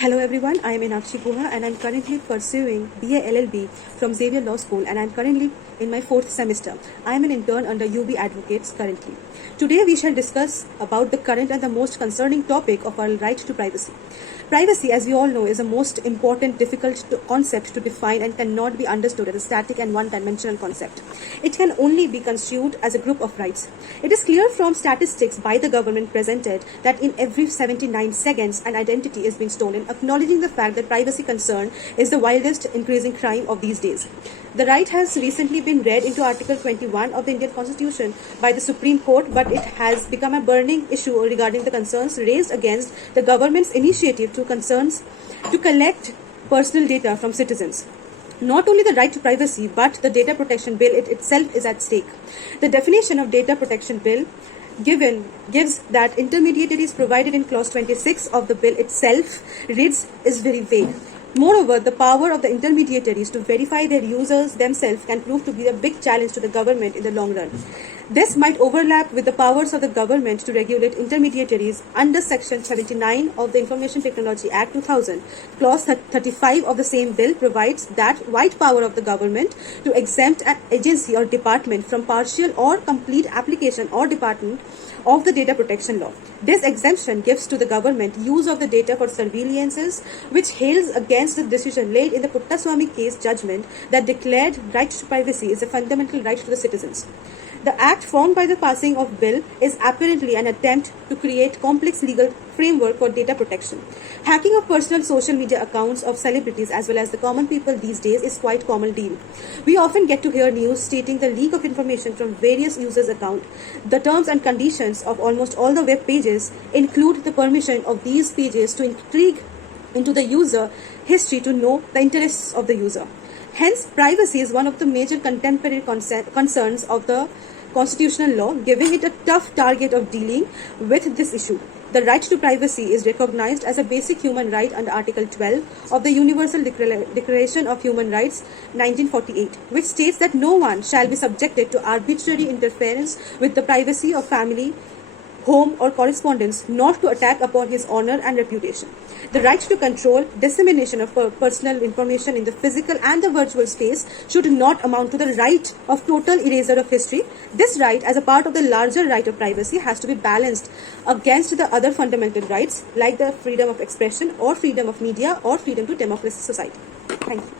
Hello everyone, I am Enakshi Guha and I am currently pursuing BA LLB from Xavier Law School and I am currently in my 4th semester. I am an intern under ubAdvocates currently. Today we shall discuss about the current and the most concerning topic of our right to privacy. Privacy, as we all know, is a most important, difficult concept to define and cannot be understood as a static and one-dimensional concept. It can only be construed as a group of rights. It is clear from statistics by the government presented that in every 79 seconds an identity is being stolen, acknowledging the fact that privacy concern is the wildest increasing crime of these days. The right has recently been read into Article 21 of the Indian Constitution by the Supreme Court, but it has become a burning issue regarding the concerns raised against the government's initiative to collect personal data from citizens. Not only the right to privacy, but the data protection bill itself is at stake. The definition of data protection bill gives that intermediaries provided in clause 26 of the bill itself is very vague. Moreover, the power of the intermediaries to verify their users themselves can prove to be a big challenge to the government in the long run. This might overlap with the powers of the government to regulate intermediaries under Section 79 of the Information Technology Act 2000. Clause 35 of the same bill provides that wide power of the government to exempt an agency or department from partial or complete application or department of the data protection law. This exemption gives to the government use of the data for surveillances, which hails against the decision laid in the Puttaswamy case judgment that declared right to privacy is a fundamental right to the citizens. The act formed by the passing of bill is apparently an attempt to create complex legal framework for data protection. Hacking of personal social media accounts of celebrities as well as the common people these days is quite common deal. We often get to hear news stating the leak of information from various users' accounts. The terms and conditions of almost all the web pages include the permission of these pages to intrigue into the user history to know the interests of the user. Hence, privacy is one of the major contemporary concerns of the constitutional law, giving it a tough target of dealing with this issue. The right to privacy is recognized as a basic human right under Article 12 of the Universal Declaration of Human Rights 1948, which states that no one shall be subjected to arbitrary interference with the privacy of family, home or correspondence, nor to attack upon his honor and reputation. The right to control dissemination of personal information in the physical and the virtual space should not amount to the right of total erasure of history. This right, as a part of the larger right of privacy, has to be balanced against the other fundamental rights like the freedom of expression or freedom of media or freedom to democratic society. Thank you.